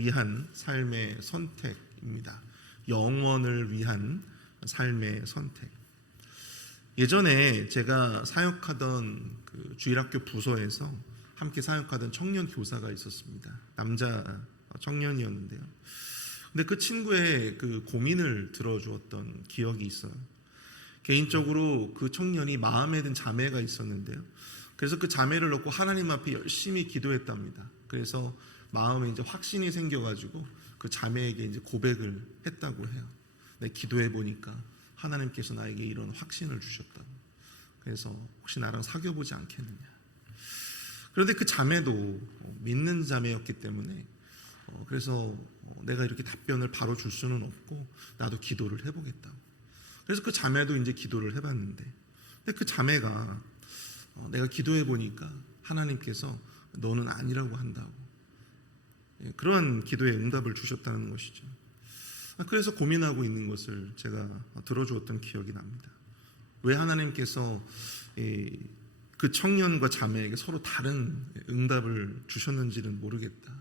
위한 삶의 선택입니다. 영원을 위한 삶의 선택. 예전에 제가 사역하던 그 주일학교 부서에서 함께 사역하던 청년 교사가 있었습니다. 남자 청년이었는데요. 근데 그 친구의 그 고민을 들어주었던 기억이 있어요. 개인적으로 그 청년이 마음에 든 자매가 있었는데요. 그래서 그 자매를 놓고 하나님 앞에 열심히 기도했답니다. 그래서 마음에 이제 확신이 생겨가지고 그 자매에게 이제 고백을 했다고 해요. 내 기도해 보니까 하나님께서 나에게 이런 확신을 주셨다. 그래서 혹시 나랑 사귀어 보지 않겠느냐. 그런데 그 자매도 믿는 자매였기 때문에 그래서 내가 이렇게 답변을 바로 줄 수는 없고 나도 기도를 해보겠다고. 그래서 그 자매도 이제 기도를 해봤는데, 근데 그 자매가 내가 기도해 보니까 하나님께서 너는 아니라고 한다고, 그러한 기도에 응답을 주셨다는 것이죠. 그래서 고민하고 있는 것을 제가 들어주었던 기억이 납니다. 왜 하나님께서 그 청년과 자매에게 서로 다른 응답을 주셨는지는 모르겠다.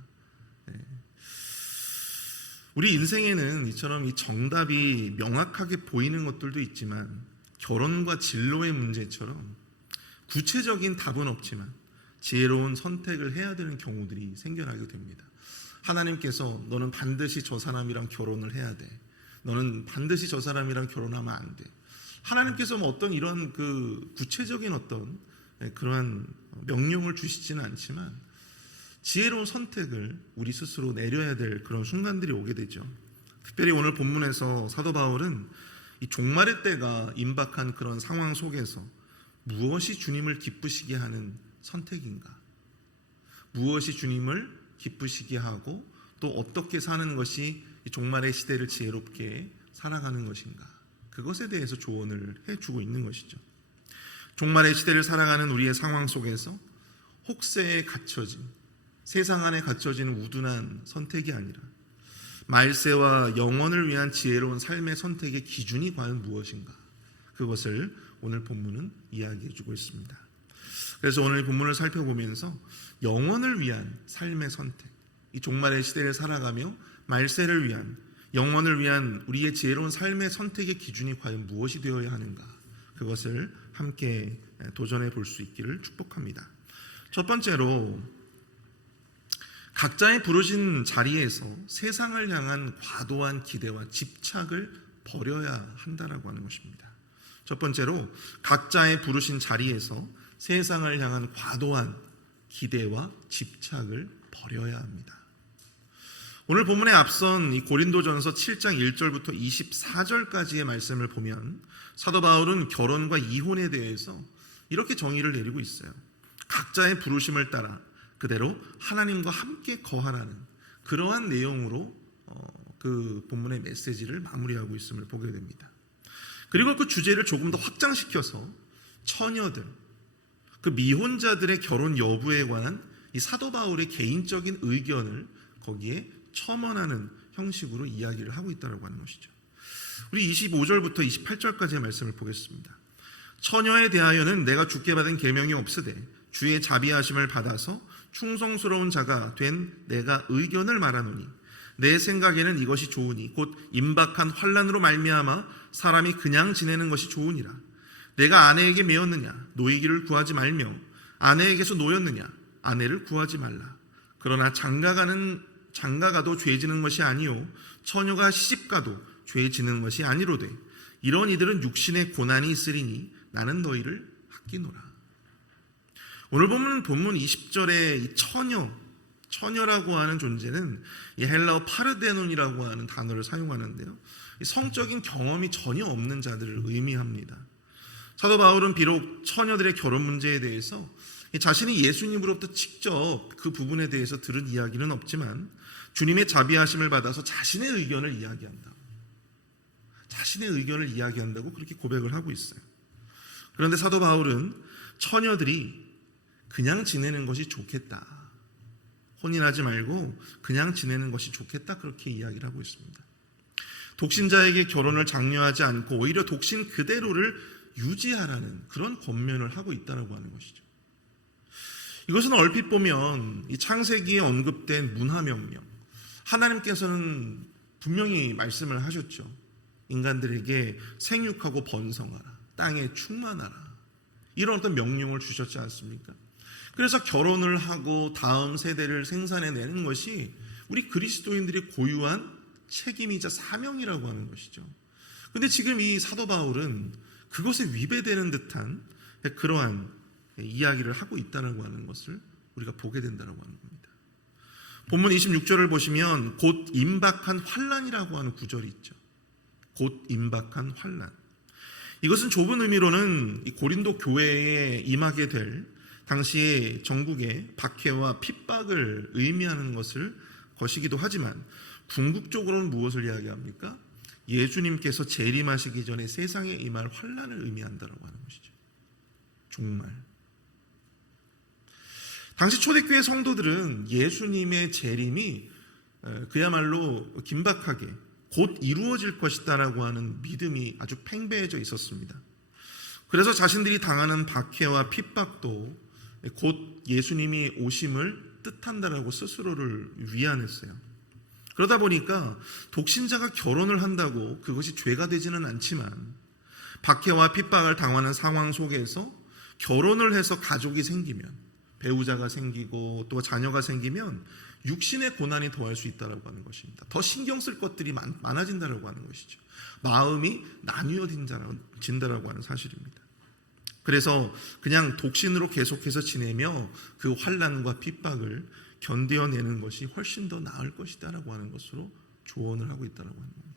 우리 인생에는 이처럼 이 정답이 명확하게 보이는 것들도 있지만 결혼과 진로의 문제처럼 구체적인 답은 없지만 지혜로운 선택을 해야 되는 경우들이 생겨나게 됩니다. 하나님께서 너는 반드시 저 사람이랑 결혼을 해야 돼. 너는 반드시 저 사람이랑 결혼하면 안 돼. 하나님께서 어떤 이런 그 구체적인 어떤 그러한 명령을 주시지는 않지만 지혜로운 선택을 우리 스스로 내려야 될 그런 순간들이 오게 되죠. 특별히 오늘 본문에서 사도 바울은 이 종말의 때가 임박한 그런 상황 속에서 무엇이 주님을 기쁘시게 하는 선택인가, 무엇이 주님을 기쁘시게 하고 또 어떻게 사는 것이 이 종말의 시대를 지혜롭게 살아가는 것인가, 그것에 대해서 조언을 해주고 있는 것이죠. 종말의 시대를 살아가는 우리의 상황 속에서 혹세에 갇혀진, 세상 안에 갇혀진 우둔한 선택이 아니라 말세와 영원을 위한 지혜로운 삶의 선택의 기준이 과연 무엇인가, 그것을 오늘 본문은 이야기해주고 있습니다. 그래서 오늘 본문을 살펴보면서 영원을 위한 삶의 선택, 이 종말의 시대를 살아가며 말세를 위한, 영원을 위한 우리의 지혜로운 삶의 선택의 기준이 과연 무엇이 되어야 하는가, 그것을 함께 도전해 볼 수 있기를 축복합니다. 첫 번째로, 각자의 부르신 자리에서 세상을 향한 과도한 기대와 집착을 버려야 한다라고 하는 것입니다. 첫 번째로, 각자의 부르신 자리에서 세상을 향한 과도한 기대와 집착을 버려야 합니다. 오늘 본문에 앞선 이 고린도전서 7장 1절부터 24절까지의 말씀을 보면 사도 바울은 결혼과 이혼에 대해서 이렇게 정의를 내리고 있어요. 각자의 부르심을 따라 그대로 하나님과 함께 거하라는 그러한 내용으로 그 본문의 메시지를 마무리하고 있음을 보게 됩니다. 그리고 그 주제를 조금 더 확장시켜서 처녀들, 그 미혼자들의 결혼 여부에 관한 이 사도 바울의 개인적인 의견을 거기에 첨언하는 형식으로 이야기를 하고 있다고 하는 것이죠. 우리 25절부터 28절까지의 말씀을 보겠습니다. 처녀에 대하여는 내가 주께 받은 계명이 없으되 주의 자비하심을 받아서 충성스러운 자가 된 내가 의견을 말하노니 내 생각에는 이것이 좋으니 곧 임박한 환난으로 말미암아 사람이 그냥 지내는 것이 좋으니라. 내가 아내에게 매었느냐 노이기를 구하지 말며 아내에게서 노였느냐 아내를 구하지 말라. 그러나 장가가도 죄 지는 것이 아니요 처녀가 시집가도 죄 지는 것이 아니로되 이런 이들은 육신의 고난이 있으리니 나는 너희를 아끼노라. 오늘 본문 20절에 이 처녀라고 하는 존재는 이 헬라어 파르데논이라고 하는 단어를 사용하는데요, 성적인 경험이 전혀 없는 자들을 의미합니다. 사도 바울은 비록 처녀들의 결혼 문제에 대해서 자신이 예수님으로부터 직접 그 부분에 대해서 들은 이야기는 없지만 주님의 자비하심을 받아서 자신의 의견을 이야기한다고 그렇게 고백을 하고 있어요. 그런데 사도 바울은 처녀들이 그냥 지내는 것이 좋겠다, 혼인하지 말고 그냥 지내는 것이 좋겠다, 그렇게 이야기를 하고 있습니다. 독신자에게 결혼을 장려하지 않고 오히려 독신 그대로를 유지하라는 그런 권면을 하고 있다고 하는 것이죠. 이것은 얼핏 보면 이 창세기에 언급된 문화명령, 하나님께서는 분명히 말씀을 하셨죠. 인간들에게 생육하고 번성하라, 땅에 충만하라, 이런 어떤 명령을 주셨지 않습니까? 그래서 결혼을 하고 다음 세대를 생산해내는 것이 우리 그리스도인들이 고유한 책임이자 사명이라고 하는 것이죠. 그런데 지금 이 사도 바울은 그것에 위배되는 듯한 그러한 이야기를 하고 있다고 하는 것을 우리가 보게 된다고 하는 겁니다. 본문 26절을 보시면 곧 임박한 환난이라고 하는 구절이 있죠. 곧 임박한 환난. 이것은 좁은 의미로는 이 고린도 교회에 임하게 될 당시의 전국의 박해와 핍박을 의미하는 것이기도 하지만 궁극적으로는 무엇을 이야기합니까? 예수님께서 재림하시기 전에 세상에 임할 환난을 의미한다고 하는 것이죠. 종말. 당시 초대교회 성도들은 예수님의 재림이 그야말로 긴박하게 곧 이루어질 것이다라고 하는 믿음이 아주 팽배해져 있었습니다. 그래서 자신들이 당하는 박해와 핍박도 곧 예수님이 오심을 뜻한다라고 스스로를 위안했어요. 그러다 보니까 독신자가 결혼을 한다고 그것이 죄가 되지는 않지만 박해와 핍박을 당하는 상황 속에서 결혼을 해서 가족이 생기면, 배우자가 생기고 또 자녀가 생기면 육신의 고난이 더할 수 있다고 하는 것입니다. 더 신경 쓸 것들이 많아진다고 하는 것이죠. 마음이 나뉘어진다고 하는 사실입니다. 그래서 그냥 독신으로 계속해서 지내며 그 환난과 핍박을 견뎌내는 것이 훨씬 더 나을 것이다라고 하는 것으로 조언을 하고 있다고 합니다.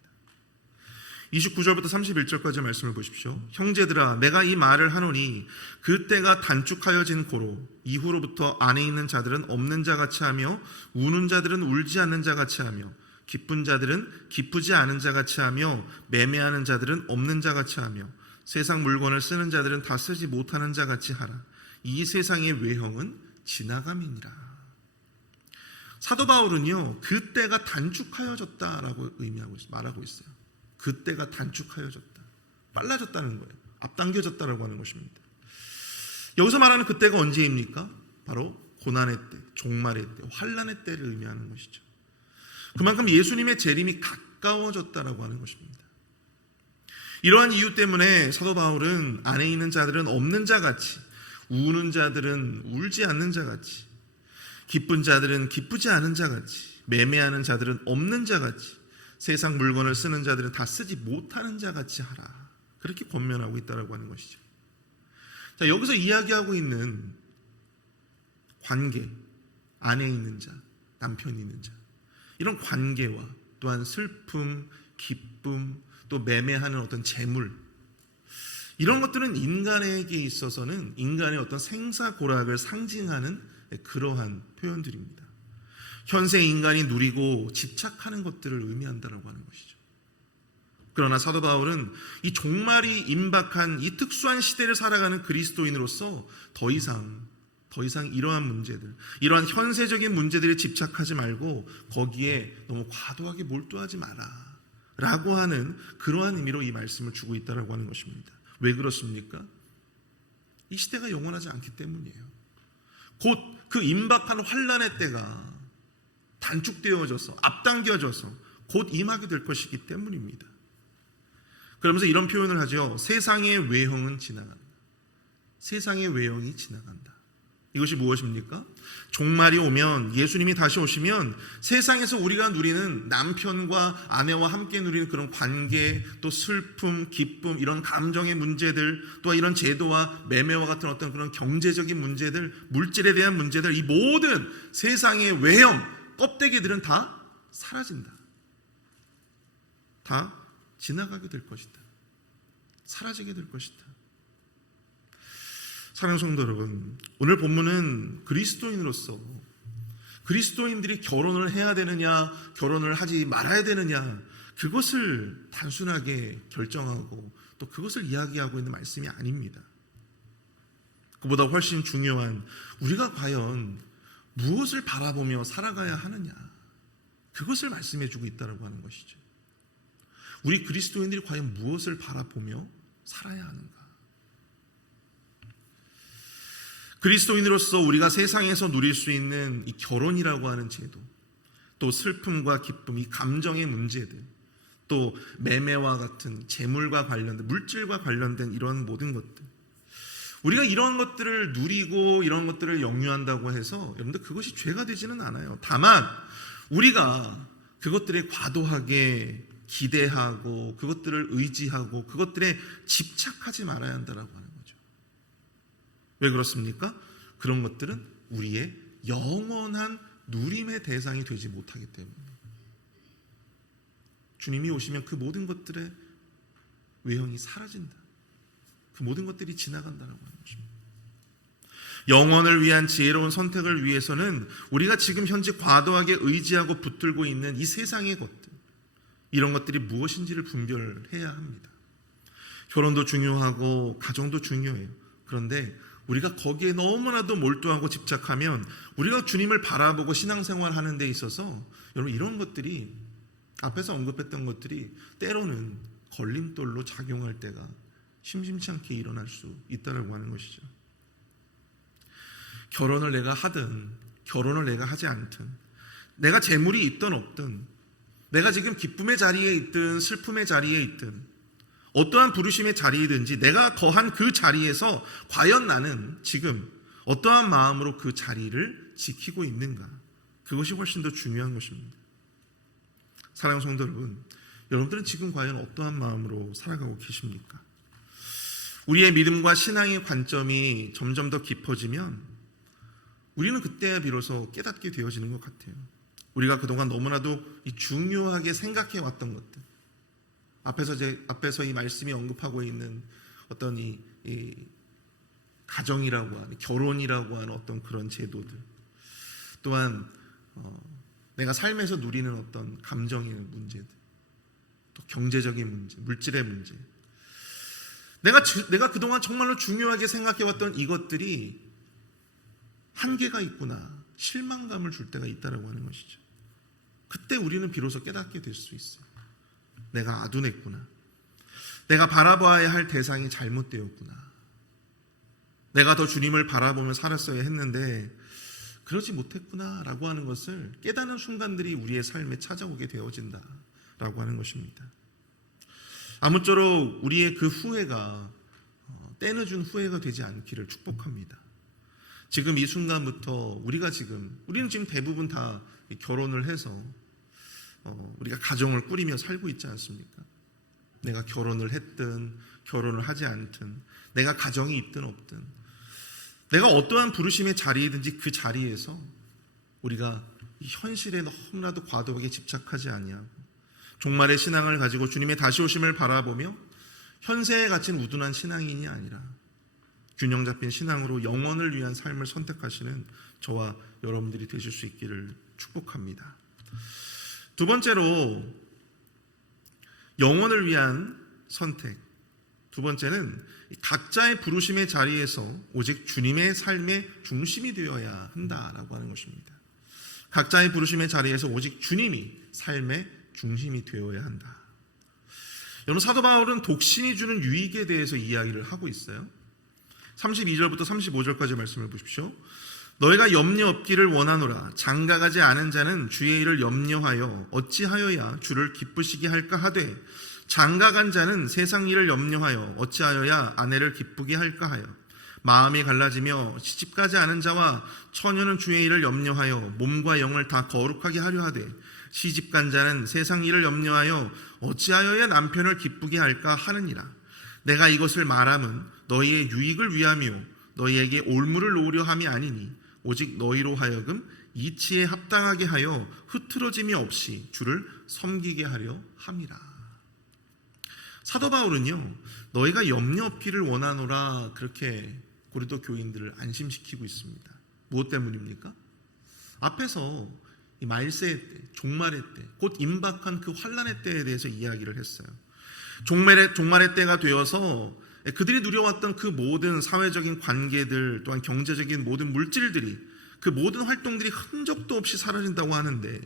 29절부터 31절까지 말씀을 보십시오. 형제들아, 내가 이 말을 하노니 그때가 단축하여진 고로 이후로부터 안에 있는 자들은 없는 자같이 하며 우는 자들은 울지 않는 자같이 하며 기쁜 자들은 기쁘지 않은 자같이 하며 매매하는 자들은 없는 자같이 하며 세상 물건을 쓰는 자들은 다 쓰지 못하는 자같이 하라. 이 세상의 외형은 지나감이니라. 사도 바울은요, 그때가 단축하여졌다라고 말하고 있어요. 그때가 단축하여졌다, 빨라졌다는 거예요. 앞당겨졌다라고 하는 것입니다. 여기서 말하는 그때가 언제입니까? 바로 고난의 때, 종말의 때, 환난의 때를 의미하는 것이죠. 그만큼 예수님의 재림이 가까워졌다라고 하는 것입니다. 이러한 이유 때문에 사도 바울은 안에 있는 자들은 없는 자같이, 우는 자들은 울지 않는 자같이, 기쁜 자들은 기쁘지 않은 자같이, 매매하는 자들은 없는 자같이, 세상 물건을 쓰는 자들은 다 쓰지 못하는 자같이 하라. 그렇게 권면하고 있다고 하는 것이죠. 자, 여기서 이야기하고 있는 관계, 안에 있는 자, 남편이 있는 자, 이런 관계와 또한 슬픔, 기쁨, 또 매매하는 어떤 재물, 이런 것들은 인간에게 있어서는 인간의 어떤 생사고락을 상징하는 그러한 표현들입니다. 현세 인간이 누리고 집착하는 것들을 의미한다고 하는 것이죠. 그러나 사도 바울은 이 종말이 임박한 이 특수한 시대를 살아가는 그리스도인으로서 더 이상 이러한 문제들, 이러한 현세적인 문제들에 집착하지 말고 거기에 너무 과도하게 몰두하지 마라 라고 하는 그러한 의미로 이 말씀을 주고 있다고 하는 것입니다. 왜 그렇습니까? 이 시대가 영원하지 않기 때문이에요. 곧 그 임박한 환난의 때가 단축되어져서 앞당겨져서 곧 임하게 될 것이기 때문입니다. 그러면서 이런 표현을 하죠. 세상의 외형은 지나간다. 세상의 외형이 지나간다. 이것이 무엇입니까? 종말이 오면, 예수님이 다시 오시면 세상에서 우리가 누리는 남편과 아내와 함께 누리는 그런 관계, 또 슬픔, 기쁨, 이런 감정의 문제들, 또 이런 제도와 매매와 같은 어떤 그런 경제적인 문제들, 물질에 대한 문제들, 이 모든 세상의 외형, 껍데기들은 다 사라진다. 다 지나가게 될 것이다. 사라지게 될 것이다. 사랑하는 성도 여러분, 오늘 본문은 그리스도인으로서 그리스도인들이 결혼을 해야 되느냐, 결혼을 하지 말아야 되느냐, 그것을 단순하게 결정하고 또 그것을 이야기하고 있는 말씀이 아닙니다. 그보다 훨씬 중요한, 우리가 과연 무엇을 바라보며 살아가야 하느냐, 그것을 말씀해 주고 있다고 하는 것이죠. 우리 그리스도인들이 과연 무엇을 바라보며 살아야 하는가? 그리스도인으로서 우리가 세상에서 누릴 수 있는 이 결혼이라고 하는 제도, 또 슬픔과 기쁨, 이 감정의 문제들, 또 매매와 같은 재물과 관련된, 물질과 관련된 이런 모든 것들, 우리가 이런 것들을 누리고 이런 것들을 영유한다고 해서 여러분들 그것이 죄가 되지는 않아요. 다만 우리가 그것들에 과도하게 기대하고 그것들을 의지하고 그것들에 집착하지 말아야 한다라고 하는 거죠. 왜 그렇습니까? 그런 것들은 우리의 영원한 누림의 대상이 되지 못하기 때문에 주님이 오시면 그 모든 것들의 외형이 사라진다. 그 모든 것들이 지나간다라고 하는 것입니다. 영원을 위한 지혜로운 선택을 위해서는 우리가 지금 현재 과도하게 의지하고 붙들고 있는 이 세상의 것들, 이런 것들이 무엇인지를 분별해야 합니다. 결혼도 중요하고 가정도 중요해요. 그런데 우리가 거기에 너무나도 몰두하고 집착하면 우리가 주님을 바라보고 신앙생활 하는 데 있어서 여러분 이런 것들이 앞에서 언급했던 것들이 때로는 걸림돌로 작용할 때가 심심치 않게 일어날 수 있다고 하는 것이죠. 결혼을 내가 하든 결혼을 내가 하지 않든, 내가 재물이 있든 없든, 내가 지금 기쁨의 자리에 있든 슬픔의 자리에 있든, 어떠한 부르심의 자리이든지 내가 거한 그 자리에서 과연 나는 지금 어떠한 마음으로 그 자리를 지키고 있는가, 그것이 훨씬 더 중요한 것입니다. 사랑하는 성도 여러분, 여러분들은 지금 과연 어떠한 마음으로 살아가고 계십니까? 우리의 믿음과 신앙의 관점이 점점 더 깊어지면 우리는 그때야 비로소 깨닫게 되어지는 것 같아요. 우리가 그동안 너무나도 중요하게 생각해 왔던 것들, 앞에서 이 말씀이 언급하고 있는 어떤 이 가정이라고 하는, 결혼이라고 하는 어떤 그런 제도들, 또한 내가 삶에서 누리는 어떤 감정의 문제들, 또 경제적인 문제, 물질의 문제, 내가 그동안 정말로 중요하게 생각해왔던 이것들이 한계가 있구나, 실망감을 줄 때가 있다라고 하는 것이죠. 그때 우리는 비로소 깨닫게 될 수 있어요. 내가 아둔했구나. 내가 바라봐야 할 대상이 잘못되었구나. 내가 더 주님을 바라보며 살았어야 했는데 그러지 못했구나 라고 하는 것을 깨닫는 순간들이 우리의 삶에 찾아오게 되어진다라고 하는 것입니다. 아무쪼록 우리의 그 후회가 때늦은 후회가 되지 않기를 축복합니다. 지금 이 순간부터 우리는 지금 대부분 다 결혼을 해서 우리가 가정을 꾸리며 살고 있지 않습니까? 내가 결혼을 했든 결혼을 하지 않든, 내가 가정이 있든 없든, 내가 어떠한 부르심의 자리이든지 그 자리에서 우리가 이 현실에 너무나도 과도하게 집착하지 아니하고 종말의 신앙을 가지고 주님의 다시 오심을 바라보며 현세에 갇힌 우둔한 신앙인이 아니라 균형 잡힌 신앙으로 영원을 위한 삶을 선택하시는 저와 여러분들이 되실 수 있기를 축복합니다. 두 번째로, 영원을 위한 선택. 두 번째는 각자의 부르심의 자리에서 오직 주님의 삶의 중심이 되어야 한다라고 하는 것입니다. 각자의 부르심의 자리에서 오직 주님이 삶의 중심이 되어야 한다. 여러분, 사도 바울은 독신이 주는 유익에 대해서 이야기를 하고 있어요. 32절부터 35절까지 말씀을 보십시오. 너희가 염려 없기를 원하노라. 장가가지 않은 자는 주의 일을 염려하여 어찌하여야 주를 기쁘시게 할까 하되, 장가간 자는 세상 일을 염려하여 어찌하여야 아내를 기쁘게 할까 하여, 마음이 갈라지며 시집가지 않은 자와 처녀는 주의 일을 염려하여 몸과 영을 다 거룩하게 하려 하되, 시집간 자는 세상 일을 염려하여 어찌하여야 남편을 기쁘게 할까 하느니라. 내가 이것을 말함은 너희의 유익을 위하며 너희에게 올무를 놓으려 함이 아니니 오직 너희로 하여금 이치에 합당하게 하여 흐트러짐이 없이 주를 섬기게 하려 함이라. 사도 바울은요, 너희가 염려 없기를 원하노라, 그렇게 고린도 교인들을 안심시키고 있습니다. 무엇 때문입니까? 앞에서 이 말세의 때, 종말의 때, 곧 임박한 그 환난의 때에 대해서 이야기를 했어요. 종말의 때가 되어서 그들이 누려왔던 그 모든 사회적인 관계들, 또한 경제적인 모든 물질들이, 그 모든 활동들이 흔적도 없이 사라진다고 하는데,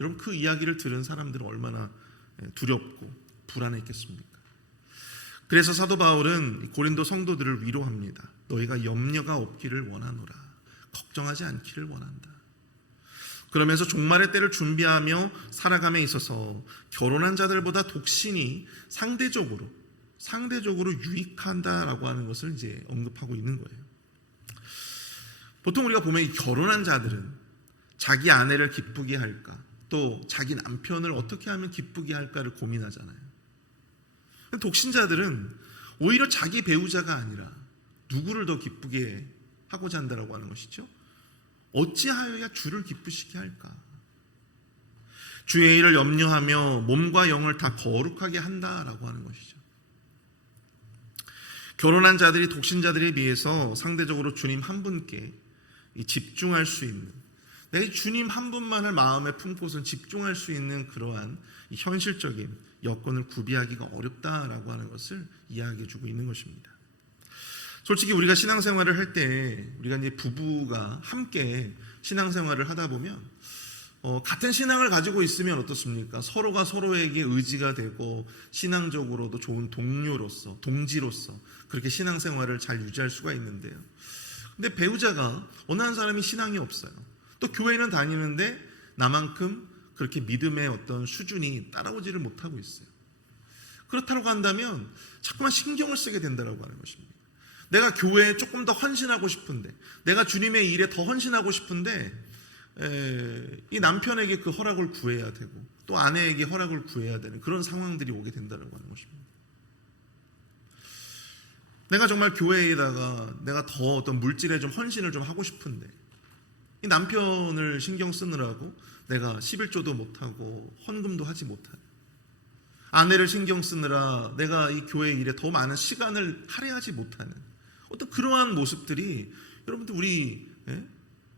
여러분 그 이야기를 들은 사람들은 얼마나 두렵고 불안했겠습니까? 그래서 사도 바울은 고린도 성도들을 위로합니다. 너희가 염려가 없기를 원하노라. 걱정하지 않기를 원한다. 그러면서 종말의 때를 준비하며 살아감에 있어서 결혼한 자들보다 독신이 상대적으로 유익한다라고 하는 것을 이제 언급하고 있는 거예요. 보통 우리가 보면 이 결혼한 자들은 자기 아내를 기쁘게 할까, 또 자기 남편을 어떻게 하면 기쁘게 할까를 고민하잖아요. 독신자들은 오히려 자기 배우자가 아니라 누구를 더 기쁘게 하고자 한다라고 하는 것이죠. 어찌하여야 주를 기쁘시게 할까? 주의 일을 염려하며 몸과 영을 다 거룩하게 한다라고 하는 것이죠. 결혼한 자들이 독신자들에 비해서 상대적으로 주님 한 분께 집중할 수 있는, 내 주님 한 분만을 마음에 품고선 집중할 수 있는 그러한 현실적인 여건을 구비하기가 어렵다라고 하는 것을 이야기해 주고 있는 것입니다. 솔직히 우리가 신앙생활을 할 때, 우리가 이제 부부가 함께 신앙생활을 하다 보면 같은 신앙을 가지고 있으면 어떻습니까? 서로가 서로에게 의지가 되고 신앙적으로도 좋은 동지로서 그렇게 신앙생활을 잘 유지할 수가 있는데요. 근데 배우자가 어느 한 사람이 신앙이 없어요. 또 교회는 다니는데 나만큼 그렇게 믿음의 어떤 수준이 따라오지를 못하고 있어요. 그렇다고 한다면 자꾸만 신경을 쓰게 된다고 하는 것입니다. 내가 교회에 조금 더 헌신하고 싶은데, 내가 주님의 일에 더 헌신하고 싶은데 이 남편에게 그 허락을 구해야 되고 또 아내에게 허락을 구해야 되는 그런 상황들이 오게 된다고 하는 것입니다. 내가 정말 교회에다가 내가 더 어떤 물질에 좀 헌신을 좀 하고 싶은데 이 남편을 신경 쓰느라고 내가 11조도 못하고 헌금도 하지 못하는, 아내를 신경 쓰느라 내가 이 교회 일에 더 많은 시간을 할애하지 못하는 어떤 그러한 모습들이 여러분들 우리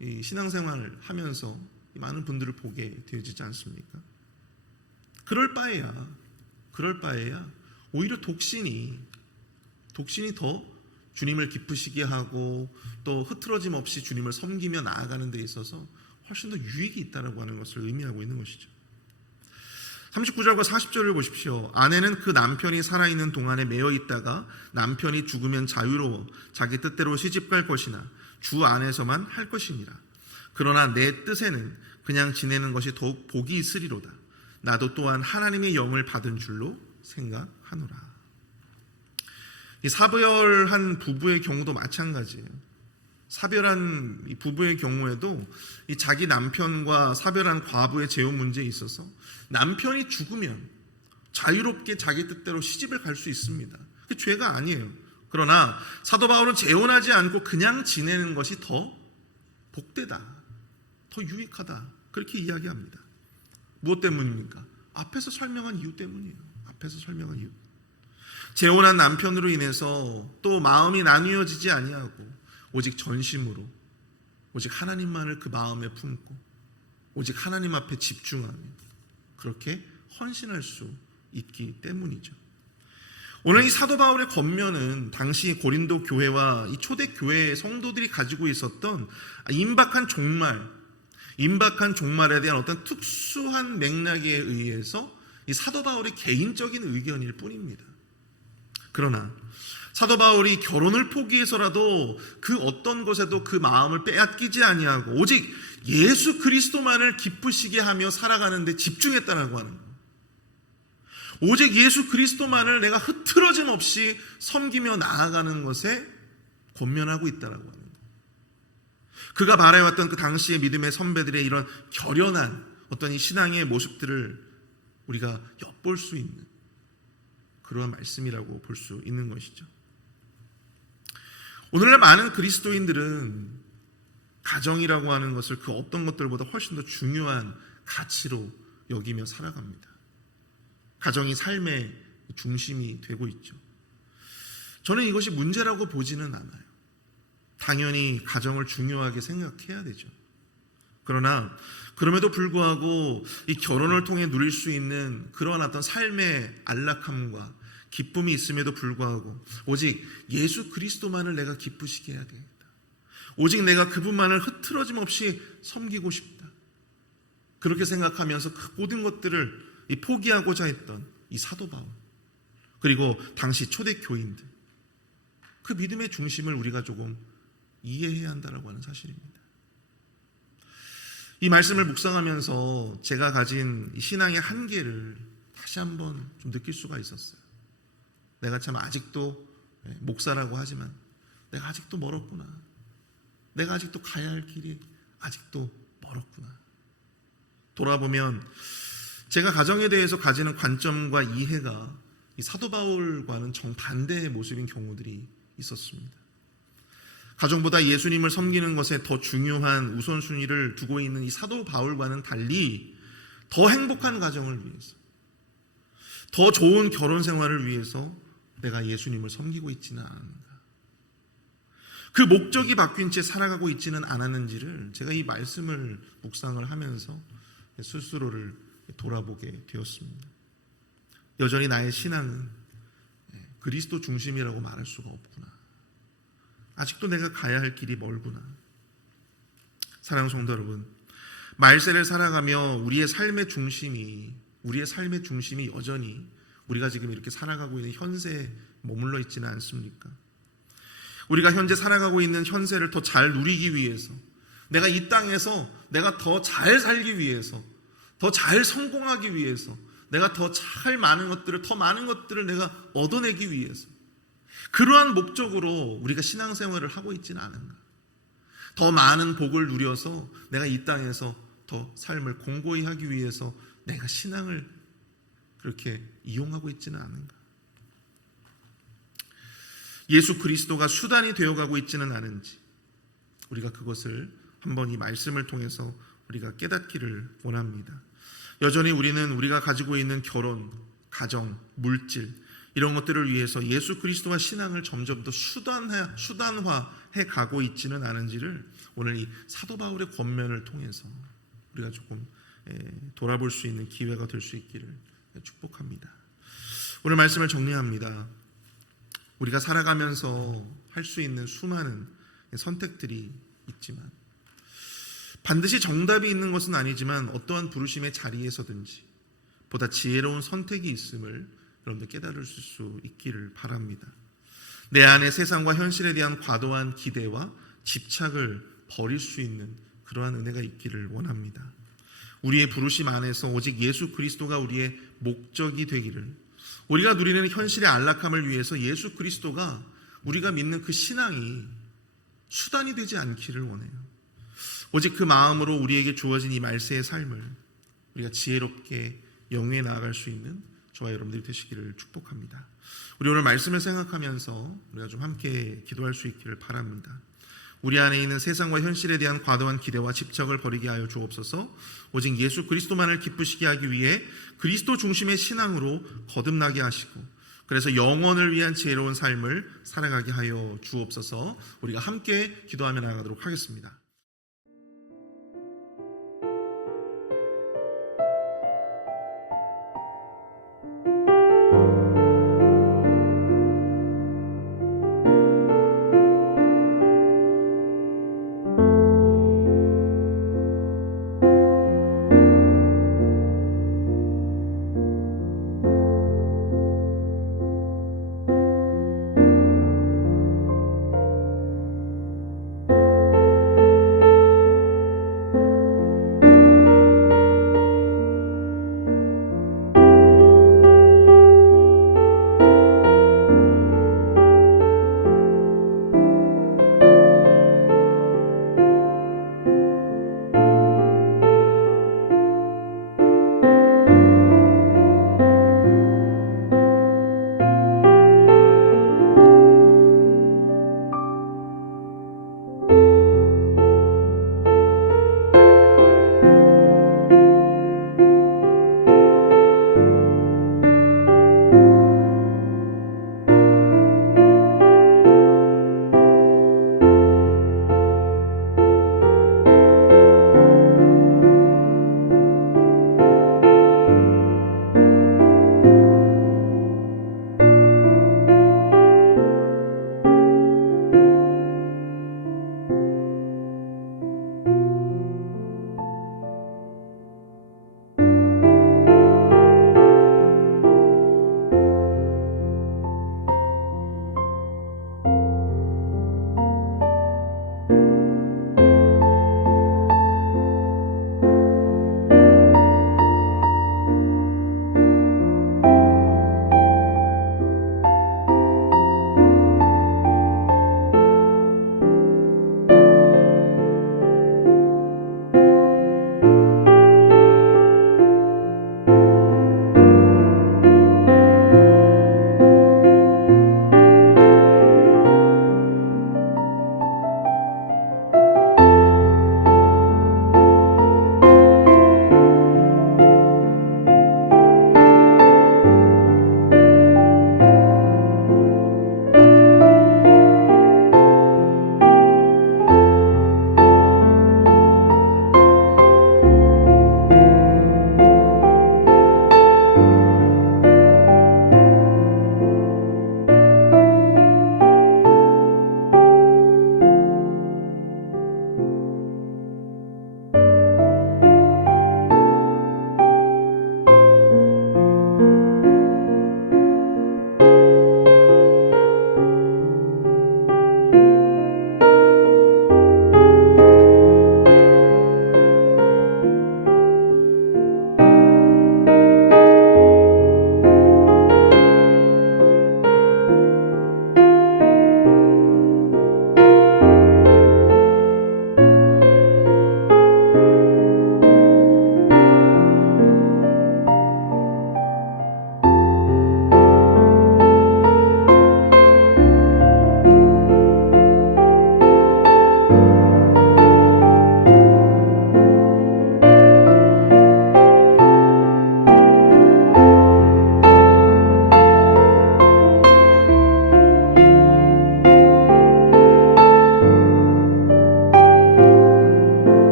이 신앙생활을 하면서 많은 분들을 보게 되어지지 않습니까? 그럴 바에야 오히려 독신이 더 주님을 기쁘시게 하고 또 흐트러짐 없이 주님을 섬기며 나아가는 데 있어서 훨씬 더 유익이 있다고 하는 것을 의미하고 있는 것이죠. 39절과 40절을 보십시오. 아내는 그 남편이 살아있는 동안에 매여 있다가 남편이 죽으면 자유로워 자기 뜻대로 시집갈 것이나 주 안에서만 할 것이니라. 그러나 내 뜻에는 그냥 지내는 것이 더욱 복이 있으리로다. 나도 또한 하나님의 영을 받은 줄로 생각하노라. 이 사별한 부부의 경우도 마찬가지예요. 사별한 이 부부의 경우에도 이 자기 남편과 사별한 과부의 재혼 문제에 있어서 남편이 죽으면 자유롭게 자기 뜻대로 시집을 갈 수 있습니다. 그게 죄가 아니에요. 그러나 사도 바울은 재혼하지 않고 그냥 지내는 것이 더 복되다, 더 유익하다, 그렇게 이야기합니다. 무엇 때문입니까? 앞에서 설명한 이유 때문이에요. 앞에서 설명한 이유. 재혼한 남편으로 인해서 또 마음이 나뉘어지지 아니하고 오직 전심으로 오직 하나님만을 그 마음에 품고 오직 하나님 앞에 집중하며 그렇게 헌신할 수 있기 때문이죠. 오늘 이 사도 바울의 겉면은 당시 고린도 교회와 이 초대 교회 성도들이 가지고 있었던 임박한 종말에 대한 어떤 특수한 맥락에 의해서 이 사도 바울의 개인적인 의견일 뿐입니다. 그러나 사도 바울이 결혼을 포기해서라도 그 어떤 것에도 그 마음을 빼앗기지 아니하고 오직 예수 그리스도만을 기쁘시게 하며 살아가는 데 집중했다라고 하는 거예요. 오직 예수 그리스도만을 내가 흐트러짐 없이 섬기며 나아가는 것에 권면하고 있다라고 하는 거예요. 그가 바라왔던 그 당시의 믿음의 선배들의 이런 결연한 어떤 이 신앙의 모습들을 우리가 엿볼 수 있는 그러한 말씀이라고 볼 수 있는 것이죠. 오늘날 많은 그리스도인들은 가정이라고 하는 것을 그 어떤 것들보다 훨씬 더 중요한 가치로 여기며 살아갑니다. 가정이 삶의 중심이 되고 있죠. 저는 이것이 문제라고 보지는 않아요. 당연히 가정을 중요하게 생각해야 되죠. 그러나 그럼에도 불구하고 이 결혼을 통해 누릴 수 있는 그러한 어떤 삶의 안락함과 기쁨이 있음에도 불구하고 오직 예수 그리스도만을 내가 기쁘시게 해야 되겠다. 오직 내가 그분만을 흐트러짐 없이 섬기고 싶다. 그렇게 생각하면서 그 모든 것들을 포기하고자 했던 이 사도 바울, 그리고 당시 초대 교인들, 그 믿음의 중심을 우리가 조금 이해해야 한다고 하는 사실입니다. 이 말씀을 묵상하면서 제가 가진 이 신앙의 한계를 다시 한번 좀 느낄 수가 있었어요. 내가 참 아직도 목사라고 하지만 내가 아직도 멀었구나. 내가 아직도 가야 할 길이 아직도 멀었구나. 돌아보면 제가 가정에 대해서 가지는 관점과 이해가 이 사도 바울과는 정반대의 모습인 경우들이 있었습니다. 가정보다 예수님을 섬기는 것에 더 중요한 우선순위를 두고 있는 이 사도 바울과는 달리 더 행복한 가정을 위해서, 더 좋은 결혼 생활을 위해서 내가 예수님을 섬기고 있지는 않은가. 그 목적이 바뀐 채 살아가고 있지는 않았는지를 제가 이 말씀을 묵상을 하면서 스스로를 돌아보게 되었습니다. 여전히 나의 신앙은 그리스도 중심이라고 말할 수가 없구나. 아직도 내가 가야 할 길이 멀구나. 사랑하는 성도 여러분, 말세를 살아가며 우리의 삶의 중심이 여전히 우리가 지금 이렇게 살아가고 있는 현세에 머물러 있지는 않습니까? 우리가 현재 살아가고 있는 현세를 더 잘 누리기 위해서, 내가 이 땅에서 내가 더 잘 살기 위해서, 더 잘 성공하기 위해서, 내가 더 많은 것들을 내가 얻어내기 위해서, 그러한 목적으로 우리가 신앙생활을 하고 있지는 않은가. 더 많은 복을 누려서 내가 이 땅에서 더 삶을 공고히 하기 위해서 내가 신앙을 그렇게 이용하고 있지는 않은가. 예수 그리스도가 수단이 되어가고 있지는 않은지, 우리가 그것을 한번 이 말씀을 통해서 우리가 깨닫기를 원합니다. 여전히 우리는 우리가 가지고 있는 결혼, 가정, 물질 이런 것들을 위해서 예수 그리스도와 신앙을 점점 더 수단화해 가고 있지는 않은지를 오늘 이 사도 바울의 권면을 통해서 우리가 조금 돌아볼 수 있는 기회가 될 수 있기를 축복합니다. 오늘 말씀을 정리합니다. 우리가 살아가면서 할 수 있는 수많은 선택들이 있지만 반드시 정답이 있는 것은 아니지만 어떠한 부르심의 자리에서든지 보다 지혜로운 선택이 있음을 여러분들 깨달을 수 있기를 바랍니다. 내 안에 세상과 현실에 대한 과도한 기대와 집착을 버릴 수 있는 그러한 은혜가 있기를 원합니다. 우리의 부르심 안에서 오직 예수 그리스도가 우리의 목적이 되기를, 우리가 누리는 현실의 안락함을 위해서 예수 그리스도가 우리가 믿는 그 신앙이 수단이 되지 않기를 원해요. 오직 그 마음으로 우리에게 주어진 이 말세의 삶을 우리가 지혜롭게 영위해 나아갈 수 있는 저와 여러분들이 되시기를 축복합니다. 우리 오늘 말씀을 생각하면서 우리가 좀 함께 기도할 수 있기를 바랍니다. 우리 안에 있는 세상과 현실에 대한 과도한 기대와 집착을 버리게 하여 주옵소서. 오직 예수 그리스도만을 기쁘시게 하기 위해 그리스도 중심의 신앙으로 거듭나게 하시고, 그래서 영원을 위한 지혜로운 삶을 살아가게 하여 주옵소서. 우리가 함께 기도하며 나아가도록 하겠습니다.